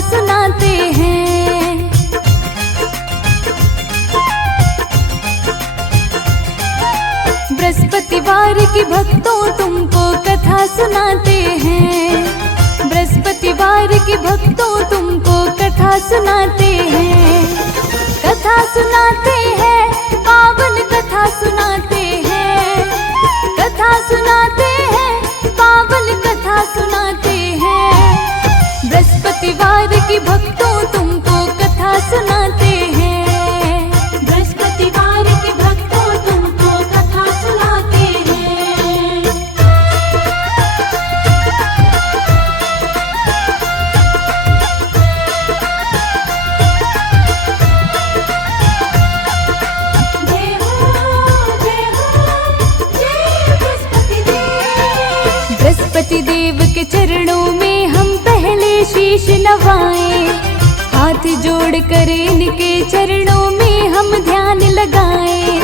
सुनाते हैं। बृहस्पतिवार की भक्तों तुमको कथा सुनाते हैं। बृहस्पतिवार की भक्तों तुमको कथा सुनाते हैं। कथा सुनाते हैं, पावन कथा सुनाते हैं। कथा सुनाते हैं, पावन कथा सुनाते हैं। बृहस्पतिवार की भक्तों तुमको कथा सुनाते हैं। बृहस्पतिवार की भक्तों तुमको कथा सुनाते हैं। जय हो, जय हो, जय बृहस्पति देव। बृहस्पति देव के चरणों में हम पहले शीश नवाएं। हाथ जोड़ कर इनके चरणों में हम ध्यान लगाएं।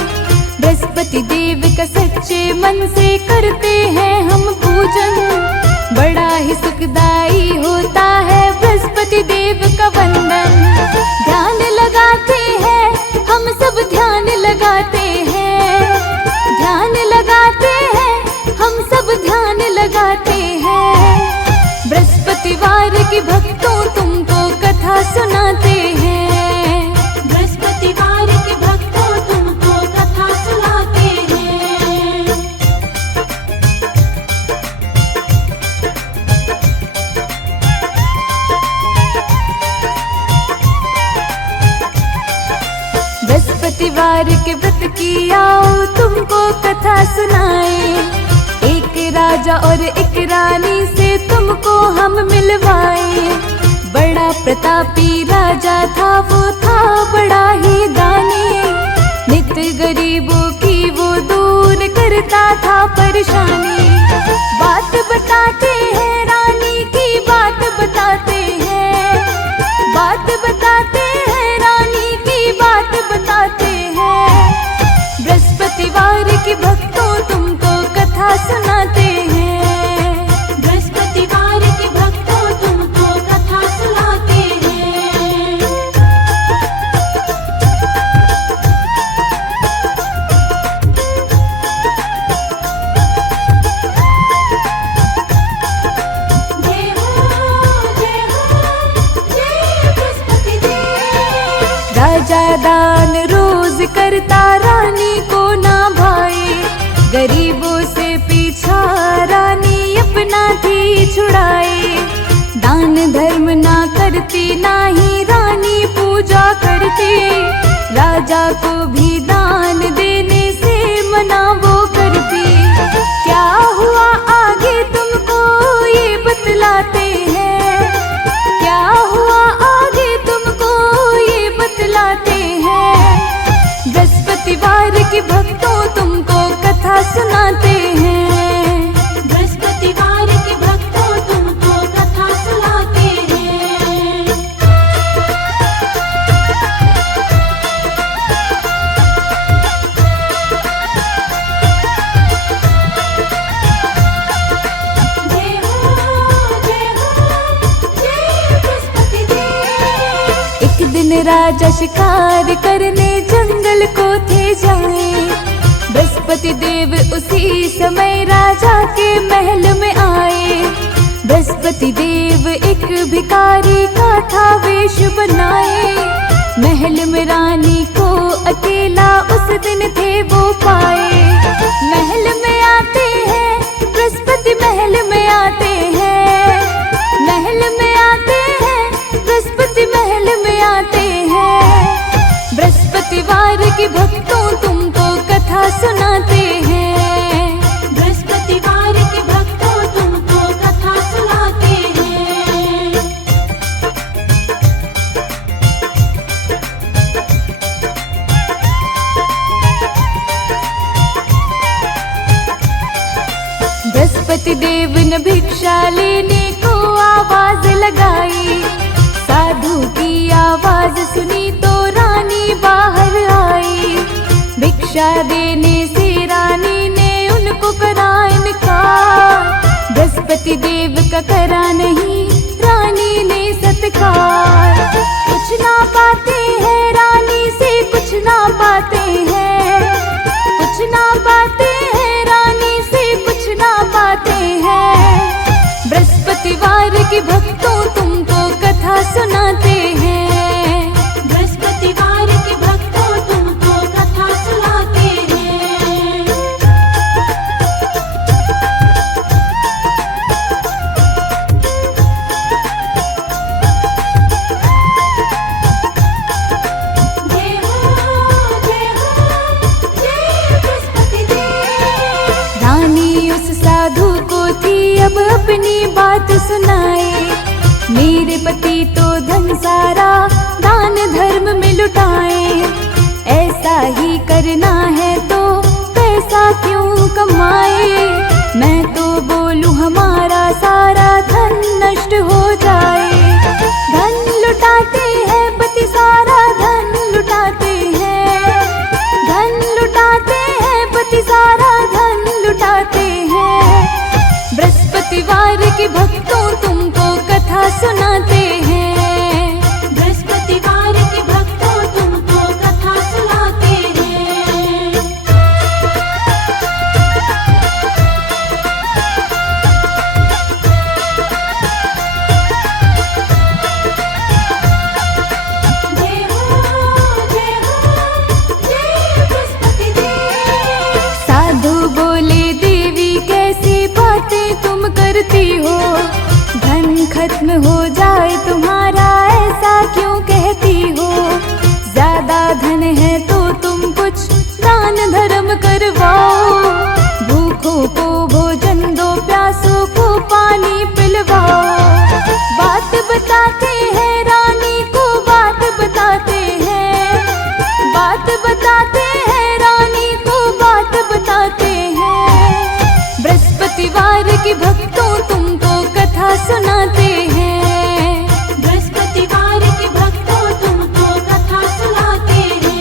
बृहस्पति देव का सच्चे मन से करते हैं हम पूजन। बड़ा ही सुखदाई होता है बृहस्पति देव का वंदन। ध्यान लगाते हैं हम सब, ध्यान लगाते हैं। ध्यान लगाते हैं हम सब, ध्यान लगाते हैं। बृहस्पतिवार की भक्तों तुमको कथा सुनाते हैं। बृहस्पतिवार की भक्तों तुमको कथा सुनाते हैं। बृहस्पतिवार के व्रत की आओ तुमको कथा सुनाए। एक राजा और एक रानी से तुमको हम मिलवाए। बड़ा प्रतापी राजा था, वो था बड़ा ही दानी। नित्य गरीबों की वो दूर करता था परेशानी। बात बताते हैं रानी की, बात बताते हैं। बात बताते हैं रानी की, बात बताते हैं। बृहस्पतिवार की भक्तों तुमको कथा सुनाते हैं। बृहस्पतिवार की भक्तों तुमको कथा सुनाते हैं। जय हो, जय हो, जय बृहस्पति देव। राजा दान रोज करता, रानी को ना भाए। गरीबों से पीछा रानी अपना थी छुड़ाए। दान धर्म ना करती, ना ही रानी पूजा करती। राजा को भी दान देने से मना वो करती। क्या हुआ आगे तुमको ये बतलाते हैं। क्या हुआ आगे तुमको ये बतलाते हैं। बृहस्पतिवार की भक्तों तुमको कथा सुनाते हैं। बृहस्पतिवार की भक्तों तुमको कथा सुनाते हैं। जय हो, जय हो, जय बृहस्पति देव। एक दिन राजा शिकार करने जंगल को थे जाए। बृहस्पति देव उसी समय राजा के महल में आए। बृहस्पति देव एक भिखारी का था वेश बनाए। महल में रानी को अकेला उस दिन थे वो पाए। महल में आते हैं बृहस्पति, महल में आते हैं। महल में आते हैं बृहस्पति, महल में आते हैं। बृहस्पतिवार की भक्तों तुमको कथा सुनाते हैं। बृहस्पतिवार की भक्तों तुमको कथा सुनाते हैं। बृहस्पति देव ने भिक्षा लेने को आवाज लगाई। साधु की आवाज सुनी तो रानी बाहर आई। भिक्षा देने से रानी ने उनको करा इनकार। बृहस्पति देव का करा नहीं रानी ने सत्कार। अधिकार। कुछ ना पाते हैं रानी से, कुछ ना पाते हैं, कुछ ना पाते हैं रानी से, कुछ ना पाते हैं। बृहस्पतिवार के भक्तों तुमको कथा सुनाते हैं, बृहस्पतिवार के भक्तों तुमको कथा सुनाते हैं। जय हो जय हो जय बृहस्पति देव। रानी उस साधु को थी अब अपनी बात सुनाए। मेरे पति तो धन सारा दान धर्म में लुटाए। ऐसा ही करना है तो पैसा क्यों कमाए। मैं तो बोलूं हमारा सारा धन नष्ट हो जाए। धन लुटाते हैं पति सारा धन लुटाते हैं, धन लुटाते हैं पति सारा धन लुटाते हैं। बृहस्पतिवार के भक्तों तुमको कथा सुनाते हैं, बृहस्पतिवार के भक्तों तुमको कथा सुनाते हैं। जय हो जय बृहस्पति देव। साधु बोले देवी कैसी बातें तुम करती हो। धन खत्म हो जाए तुम्हारा ऐसा क्यों कहती हो। ज्यादा धन है तो तुम कुछ दान धर्म करवाओ। भूखों को भोजन दो, प्यासों को पानी पिलवाओ। बात बताते हैं रानी को, बात बताते हैं, बात बताते हैं रानी को, बात बताते हैं। बृहस्पतिवार के भक्तों तुमको कथा सुनाते हैं, बृहस्पतिवार के भक्तों तुमको कथा सुनाते हैं।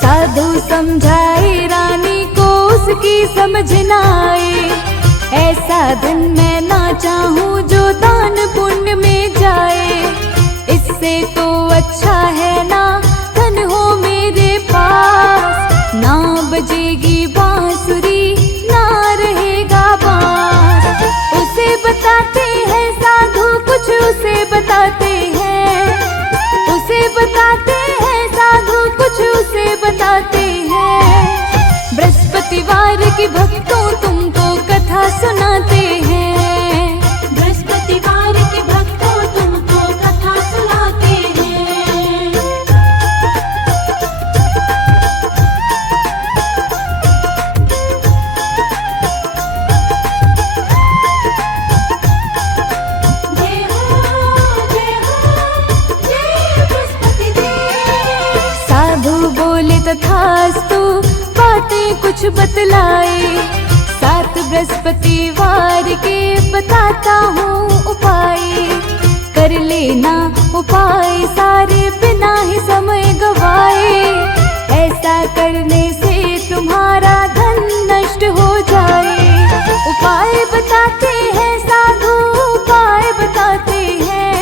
साधु समझाए रानी को उसकी समझ न आए। ऐसा धन मैं ना चाहूं जो दान पुण्य में जाए। इससे तो अच्छा है ना धन हो मेरे पास। ना बजेगी बांसुरी ना रहेगा बांस। उसे बताते हैं साधु कुछ उसे बताते हैं, उसे बताते हैं साधु कुछ उसे बताते हैं। बृहस्पतिवार के भक्तों तुमको कथा सुनाते हैं, बृहस्पतिवार के भक्तों तुमको कथा सुनाते हैं। जय हो जय बृहस्पति देव। साधु बोले तथास्तु बातें कुछ बतलाए। 7 बृहस्पतिवार के बताता हूँ उपाय। कर लेना उपाय सारे बिना ही समय गवाए। ऐसा करने से तुम्हारा धन नष्ट हो जाए। उपाय बताते हैं साधु, उपाय बताते हैं,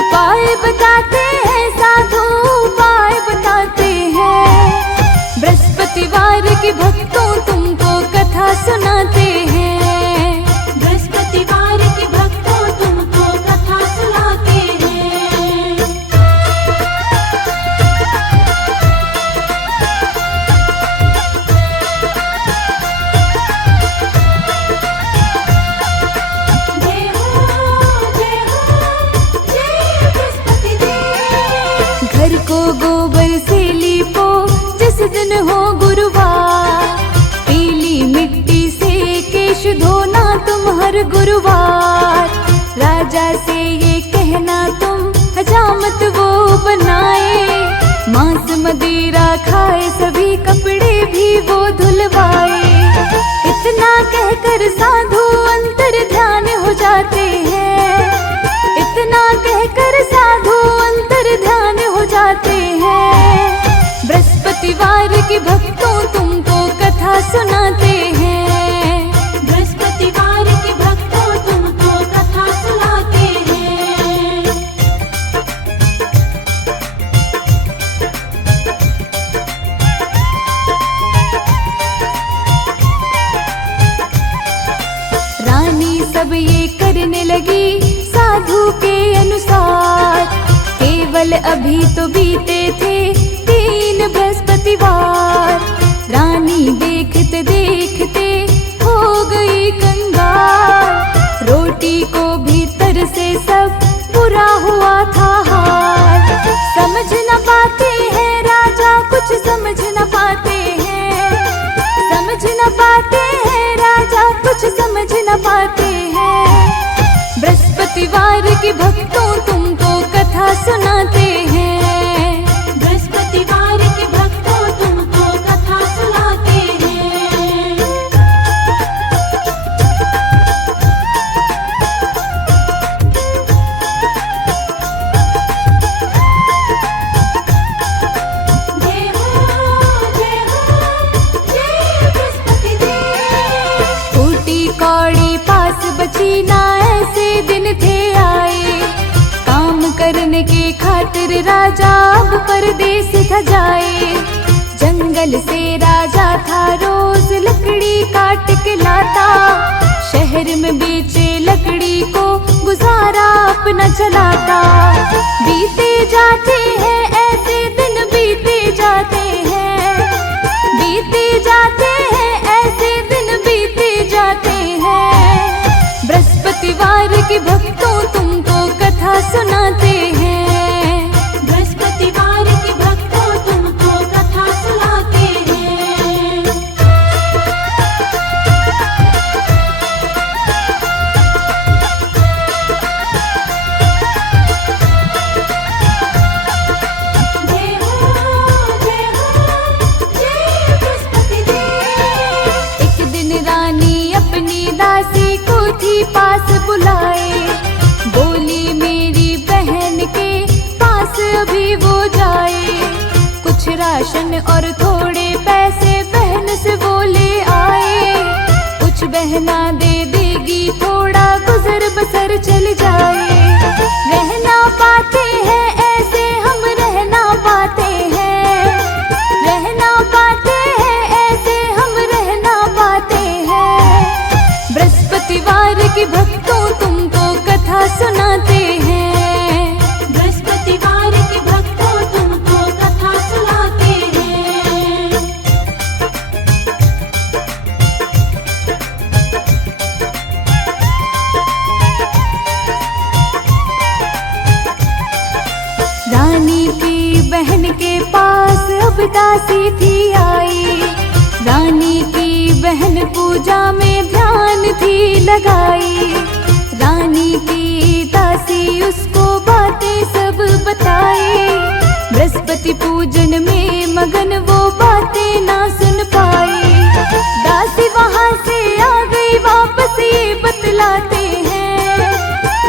उपाय बताते हैं साधु, उपाय बताते हैं। बृहस्पतिवार के भक्तों तुमको कथा सुनाते हैं, बृहस्पतिवार के भक्तों तुमको कथा सुनाते हैं। जय हो जय बृहस्पति देव। घर को गोबर से लीपो जिस दिन हो गुरुवार। पीली मिट्टी से केश धोना तुम हर गुरुवार। राजा से ये कहना तुम हजामत वो बनाए। मांस मदिरा खाए सभी कपड़े भी वो धुलवाए। इतना कहकर साधु अंतर ध्यान हो जाते हैं, इतना कहकर साधु अंतर ध्यान हो जाते हैं। सब ये करने लगी साधु के अनुसार। केवल अभी तो बीते थे 3 बृहस्पतिवार। रानी देखते देखते हो गई कंगाल। रोटी को भीतर से सब पूरा हुआ था हाल। समझ न पाते हैं राजा, कुछ समझ न पाते हैं। समझ न पाते हैं राजा, कुछ समझ न पाते हैं। बृहस्पतिवार के भक्तों तुमको कथा सुनाते हैं। बृहस्पतिवार के भक्तों तुमको कथा सुनाते हैं। जय हो जय बृहस्पति देव। टूटी कौड़ी पास बची ना, ऐसे दिन थे आए। काम करने के खातिर राजा अब परदेस था जाए। जंगल से राजा था रोज लकड़ी काट के लाता। शहर में बेचे लकड़ी को गुजारा अपना चलाता। बीते जाते हैं ऐसे दिन, बीते जाते हैं। बीते जाते हैं ऐसे दिन, बीते जाते हैं। बृहस्पतिवार के भक्तों तुमको कथा सुनाते हैं। बृहस्पतिवार के भक्तों तुमको कथा सुनाते हैं। जय हो जय बृहस्पति देव। एक दिन रानी अपनी दासी को थी पास बुलाए। बोली मेरी बहन के पास अभी वो जाए। कुछ राशन और थोड़े पैसे बहन से वो ले आए। कुछ बहना दे देगी, थोड़ा गुजर बसर चल जाए। रहना पाते हैं ऐसे हम, रहना पाते हैं। रहना पाते हैं ऐसे हम, रहना पाते हैं। बृहस्पतिवार के भक्तों तुमको कथा सुनाते हैं। बृहस्पतिवार के भक्तों तुमको कथा सुनाते हैं। रानी की बहन के पास अब दासी थी आई। रानी की बहन पूजा में ध्यान थी लगाई। रानी की दासी उसको बातें सब बताई। बृहस्पति पूजन में मगन वो बातें ना सुन पाई। दासी वहां से आ गई वापस ये बतलाते हैं।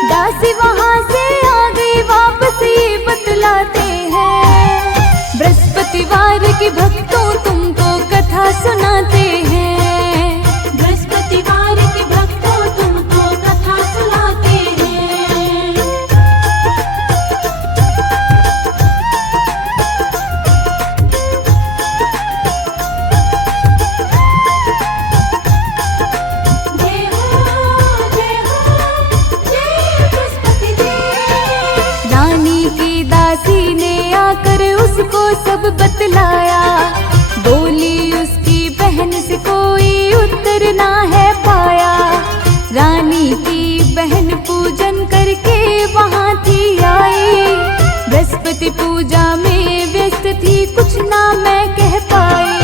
दासी वहां से आ गई वापस ये बतलाते हैं। बृहस्पतिवार के भक्तों तुमको कथा सुनाते हैं। बृहस्पतिवार के भक्तों तुमको कथा सुनाते हैं। जय हो जय बृहस्पति देव। रानी की दासी ने आकर उसको सब बतलाया। बोली उसकी बहन से कोई उत्तर ना है पाया। रानी की बहन पूजन करके वहां थी आई। बृहस्पति पूजा में व्यस्त थी, कुछ ना मैं कह पाई।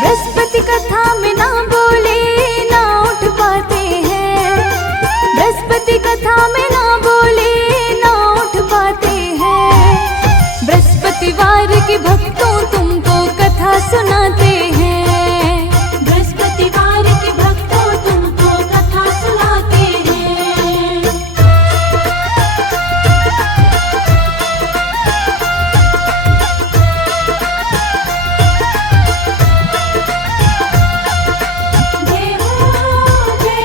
बृहस्पति कथा में ना बोले ना उठ पाते हैं। बृहस्पति कथा में ना बोले ना उठ पाते हैं। बृहस्पतिवार के भक्तों तुमको कथा सुनाते हैं। बृहस्पतिवार के भक्तों तुमको कथा सुनाते हैं। जय हो जय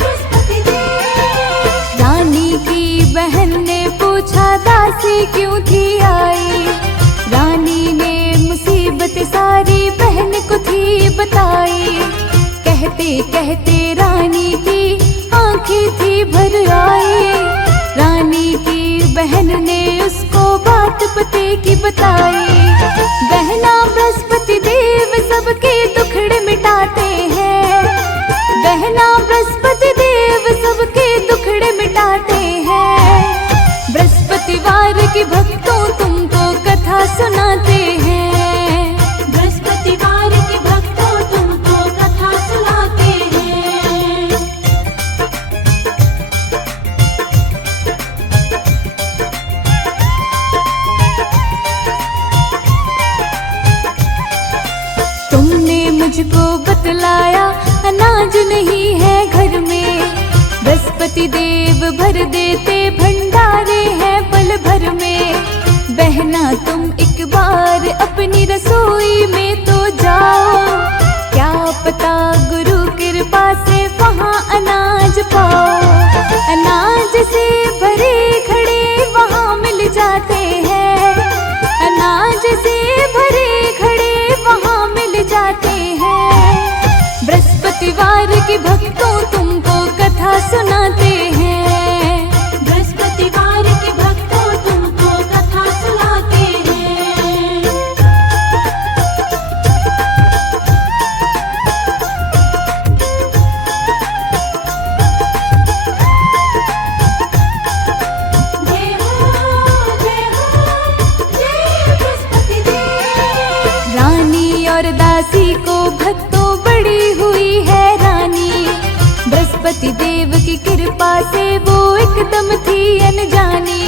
बृहस्पति देव। रानी की बहन ने पूछा दासी क्यों थी आई। रानी ने मुसीबत सारी बहन को थी बताई। कहते कहते रानी पते की बताई। बहना बृहस्पति देव सबके दुखड़े मिटाते हैं। बहना बृहस्पति देव सबके दुखड़े मिटाते हैं। बृहस्पतिवार की भक्तों तुमको कथा सुनाते हैं। बृहस्पतिवार के भक्तों तुमको कथा सुनाते हैं। तुमने मुझको बतलाया अनाज नहीं है घर में। बृहस्पति देव भर देते भंडारे हैं पल भर में। बहना तुम एक बार अपनी रसोई में तो जाओ, क्या पता गुरु कृपा से वहाँ अनाज पाओ। अनाज से भरे घड़े वहाँ मिल जाते हैं। अनाज से भरे घड़े वहाँ मिल जाते हैं। बृहस्पतिवार के भक्तों तुमको कथा सुनाते हैं। बृहस्पतिवार के भक्तों तुमको कथा सुनाते हैं। जय हो जय बृहस्पति देव। रानी और दासी को भक्तों बड़ी हुई है रानी। बृहस्पति देव की कृपा से वो एकदम थी अनजानी।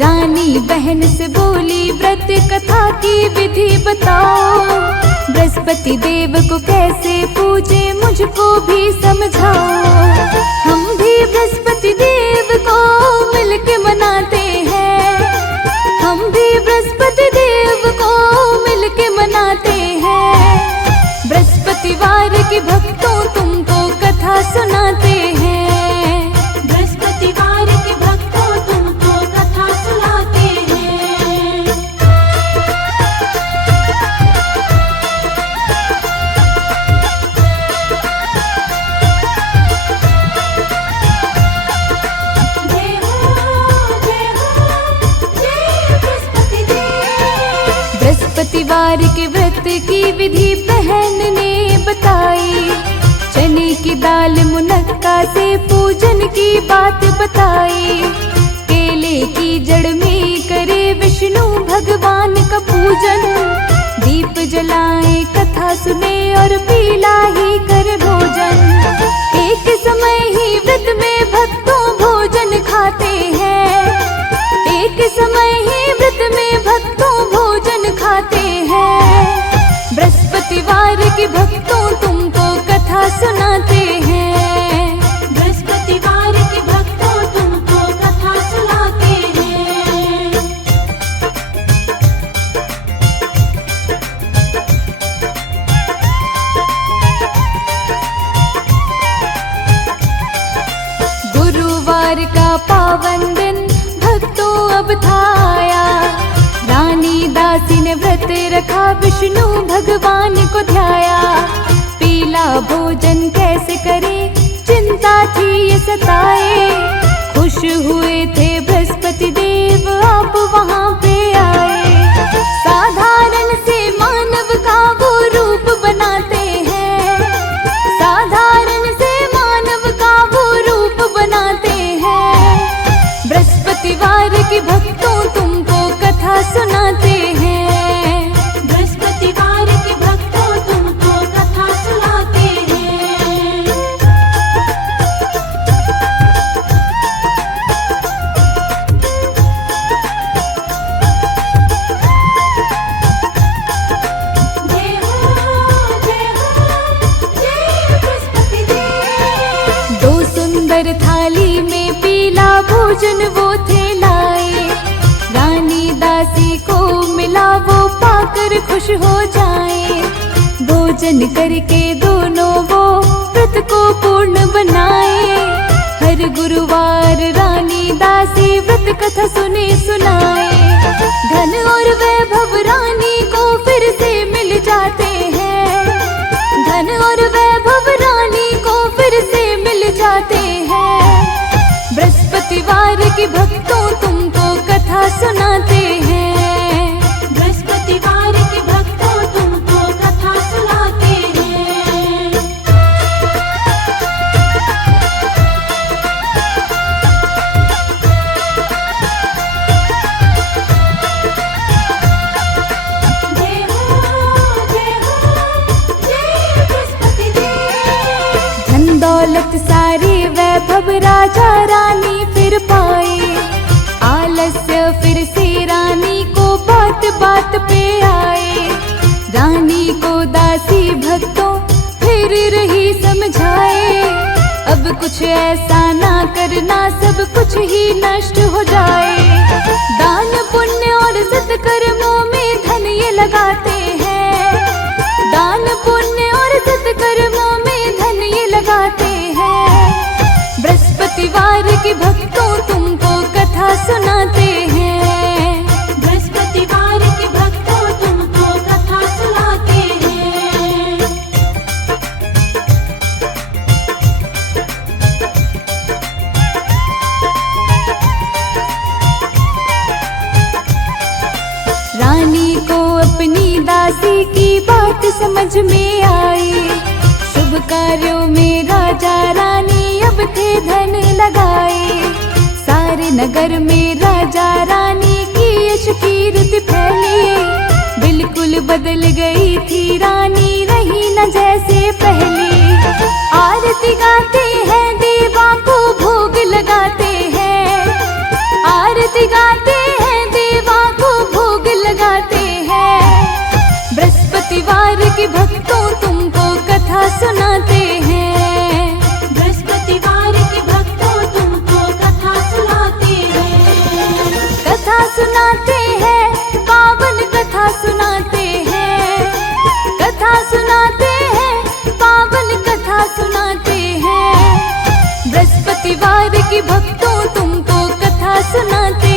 रानी बहन से बोली व्रत कथा की विधि बताओ। बृहस्पति देव को कैसे पूजे मुझको भी समझाओ। हम भी बृहस्पति देव को मिलके मनाते हैं। हम भी बृहस्पति देव को मिलके मनाते हैं। बृहस्पतिवार के भक्तों तुमको कथा सुनाते हैं। बृहस्पतिवार के भक्तों तुमको कथा सुनाते हैं। जय हो जय बृहस्पति देव। बृहस्पतिवार के व्रत की विधि बहन ने बताई। चने की दाल मुनक्का से पूजन की बात बताई। केले की जड़ में करे विष्णु भगवान का पूजन। दीप जलाए कथा सुने और पीला ही कर भोजन। एक समय ही व्रत में भक्तों भोजन खाते हैं। एक समय ही व्रत में भक्तों भोजन खाते हैं। बृहस्पतिवार के भक्तों तुमको कथा सुनाते हैं। बृहस्पतिवार के भक्तों तुमको कथा सुनाते हैं। गुरुवार का पावन दिन भक्तों अब था आया। रानी दासी ने व्रत रखा विष्णु भगवान को ध्याया। पीला भोजन कैसे करे चिंता थी ये सताए। खुश हुए थे बृहस्पति देव आप वहाँ पे आए। साधारण से मानव का वो रूप बनाते हैं। साधारण से मानव का वो रूप बनाते हैं। बृहस्पतिवार के भक्तों तुमको कथा सुनाते हैं। बृहस्पतिवार के भक्तों तुमको कथा सुनाते हैं। जय हो जय बृहस्पति देव। दो सुंदर थाली में पीला भोजन वो थे लाए। रानी दासी को मिला वो पाकर खुश हो जाए। भोजन करके दोनों वो व्रत को पूर्ण बनाए। हर गुरुवार रानी दासी व्रत कथा सुने सुनाए। धन और वैभव रानी को फिर से मिल जाते हैं। धन और वैभव रानी को फिर से मिल जाते हैं। बृहस्पतिवार के भक्तों तुमको कथा सुनाते हैं। बहुत सारे वैभव राजा रानी फिर पाए। आलस्य फिर से रानी को बात बात पे आए। रानी को दासी भक्तों फिर रही समझाए, अब कुछ ऐसा ना करना सब कुछ ही नष्ट हो जाए। दान पुण्य और सत्कर्मों में धन ये लगाते हैं, दान पुण्य और सत्कर्मों में धन ये लगाते हैं। बृहस्पतिवार के भक्तों तुमको कथा सुनाते हैं, बृहस्पतिवार के भक्तों तुमको कथा सुनाते हैं। रानी को अपनी दासी की बात समझ में आई। शुभ कार्यों में राजा रानी अब थे धन लगाए। सारे नगर में राजा रानी की यश कीर्ति फैली। बिल्कुल बदल गई थी रानी, रही न जैसे पहली। आरती गाते हैं देवा को भोग लगाते हैं, आरती गाते हैं देवा को भोग लगाते हैं। बृहस्पतिवार के भक्तों तुमको कथा सुनाते हैं, बृहस्पतिवार के भक्तों तुमको कथा सुनाते हैं। कथा सुनाते हैं, पावन कथा सुनाते हैं, कथा सुनाते हैं, पावन कथा सुनाते हैं। बृहस्पतिवार के भक्तों तुमको कथा सुनाते